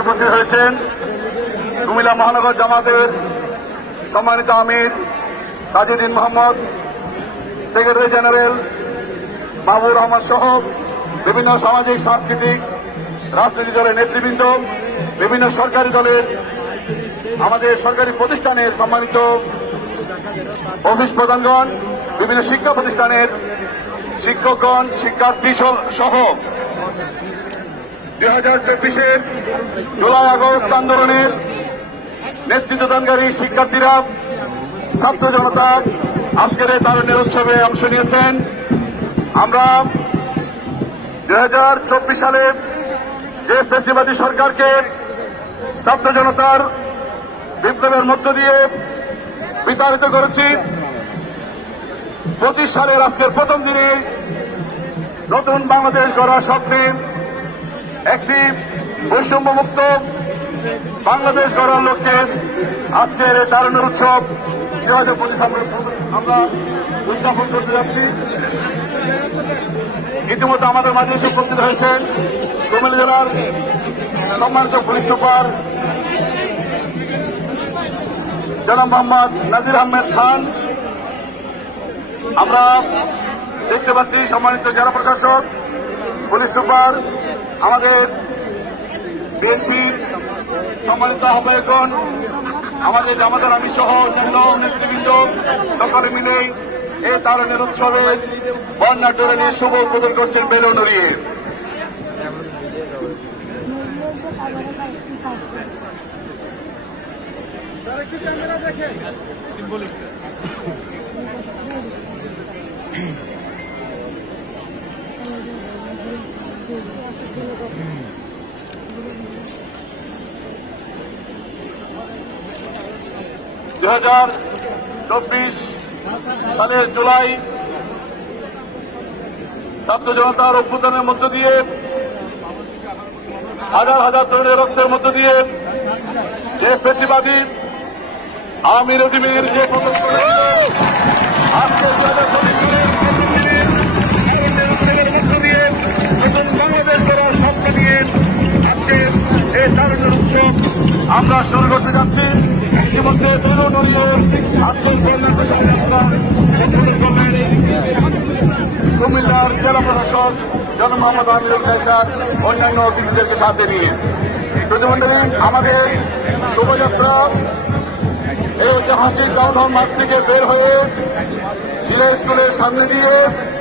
উপস্থিত হয়েছেন কুমিল্লা মহানগর জামাতের সম্মানিত আমির তাজউদ্দিন মোহাম্মদ, সেক্রেটারি জেনারেল মাহবুব রহমান সহ বিভিন্ন সামাজিক সাংস্কৃতিক রাজনৈতিক দলের নেতৃবৃন্দ, বিভিন্ন সরকারি দলের আমাদের সরকারি প্রতিষ্ঠানের সম্মানিত অফিস প্রধানগণ, বিভিন্ন শিক্ষা প্রতিষ্ঠানের শিক্ষকগণ, শিক্ষার্থী সহ 2024-এর জুলাই আগস্ট আন্দোলনের নেতৃত্বদানকারী শিক্ষার্থীরা, ছাত্র জনতা আজকের এই তারুণ্যের উৎসবে অংশ নিয়েছেন। আমরা 2024 সালে যে ফ্যাসিবাদী সরকারকে ছাত্র জনতার বিপ্লবের মধ্য দিয়ে বিতাড়িত করেছি, 25 সালের আজকের প্রথম দিনে নতুন বাংলাদেশ গড়ার স্বপ্নে একটি বৈষম্যমুক্ত বাংলাদেশ গড়ার লক্ষ্যে আজকের এই তারুণ্যের উৎসব 2025 আমরা উদযাপন করতে যাচ্ছি। ইতিমধ্যে আমাদের মাঝে এসে উপস্থিত হয়েছেন কুমিল্লা জেলার সম্মানিত পুলিশ সুপার জনাব মোহাম্মদ নাজির আহমেদ খান। আমরা দেখতে পাচ্ছি সম্মানিত জেলা প্রশাসক, পুলিশ সুপার, আমাদের বিএনপির সম্মানিত আহ্বায়কগণ, আমাদের জামাতের আমির সহ অন্যান্য নেতৃবৃন্দ সকলে মিলে এই তারুণ্যের উৎসবে বর্ণাঢ্য নিয়ে শুভ উদ্বোধন করছেন বেলুন উড়িয়ে। সালের জুলাই ছাত্র জনতার অভ্যুত্থানের মধ্য দিয়ে হাজার হাজার তরুণের রক্তের মধ্য দিয়ে যে ফ্যাসিবাদী আওয়ামী রেজিমের যে পতন করেছিল, আজকে 2025 মধ্য দিয়ে নতুন বাংলাদেশ গড়ার স্বপ্ন নিয়ে আজকে এই তারুণ্যের উৎসব আমরা শুরু করতে যাচ্ছি। ইতিমধ্যে বেলুন উড়িয়ে আজকের কুমিল্লার জেলা প্রশাসক জনাব মোহাম্মদ আমিরুল খান অন্যান্য অতিথিদেরকে সাথে নিয়ে প্রতিমন্ডলী আমাদের শোভাযাত্রা এই ঐতিহাসিক টাউন হল মাঠ থেকে বের হয়ে জিলা স্কুলের সামনে দিয়ে